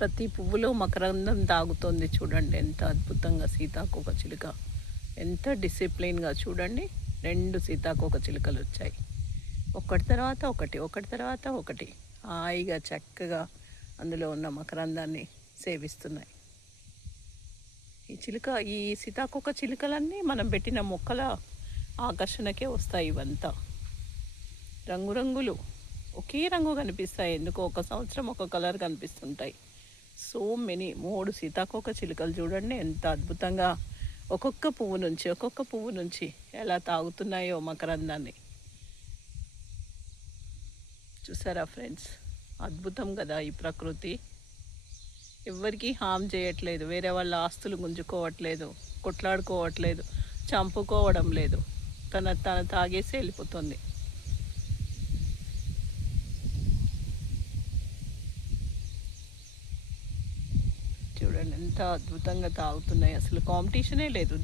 ప్రతి పువ్వులో మకరందం తాగుతోంది చూడండి. ఎంత అద్భుతంగా సీతాకోకచిలుక ఎంత డిసిప్లిన్గా చూడండి. 2 సీతాకోకచిలుకలు వచ్చాయి. ఒకటి తర్వాత ఒకటి, ఒకటి తర్వాత ఒకటి హాయిగా చక్కగా అందులో ఉన్న మకరందాన్ని సేవిస్తున్నాయి. ఈ సీతాకోకచిలుకలన్నీ మనం పెట్టిన మొక్కల ఆకర్షణకే వస్తాయి. ఇవంతా రంగురంగులు ఒకే రంగు కనిపిస్తాయి. ఎందుకో ఒక సంవత్సరం ఒక కలర్ కనిపిస్తుంటాయి. సో మెనీ 3 సీతాకోకచిలుకలు చూడండి ఎంత అద్భుతంగా ఒక్కొక్క పువ్వు నుంచి ఎలా తాగుతున్నాయో మకరందాన్ని. చూసారా ఫ్రెండ్స్, అద్భుతం కదా ఈ ప్రకృతి. ఎవ్వరికీ హామ్ చేయట్లేదు, వేరే వాళ్ళ ఆస్తులు గుంజుకోవట్లేదు, కొట్లాడుకోవట్లేదు, చంపుకోవడం లేదు. తన తాగేసి వెళ్ళిపోతుంది. చూడండి ఎంత అద్భుతంగా తాగుతున్నాయి. అసలు కాంపిటీషనే లేదు.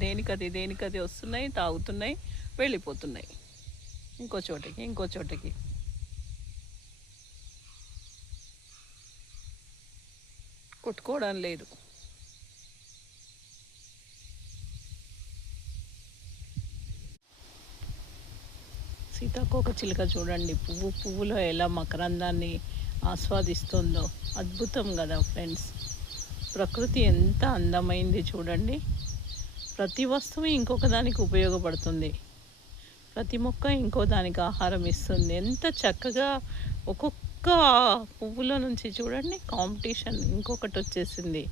దేనికది వస్తున్నాయి, తాగుతున్నాయి, వెళ్ళిపోతున్నాయి ఇంకో చోటకి. కొట్టుకోవడం లేదు. సీతాకోకచిలుక చూడండి పువ్వులో ఎలా మకరందాన్ని ఆస్వాదిస్తుందో. అద్భుతం కదా ఫ్రెండ్స్. ప్రకృతి ఎంత అందమైంది చూడండి. ప్రతి వస్తువు ఇంకొక దానికి ఉపయోగపడుతుంది. ప్రతి మొక్క ఇంకో దానికి ఆహారం ఇస్తుంది. ఎంత చక్కగా ఒక్కొక్క పువ్వుల నుంచి చూడండి కాంపిటీషన్ ఇంకొకటి వచ్చేసింది.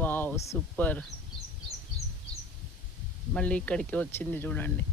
Wow, super. మళ్ళీ ఇక్కడికి వచ్చింది చూడండి.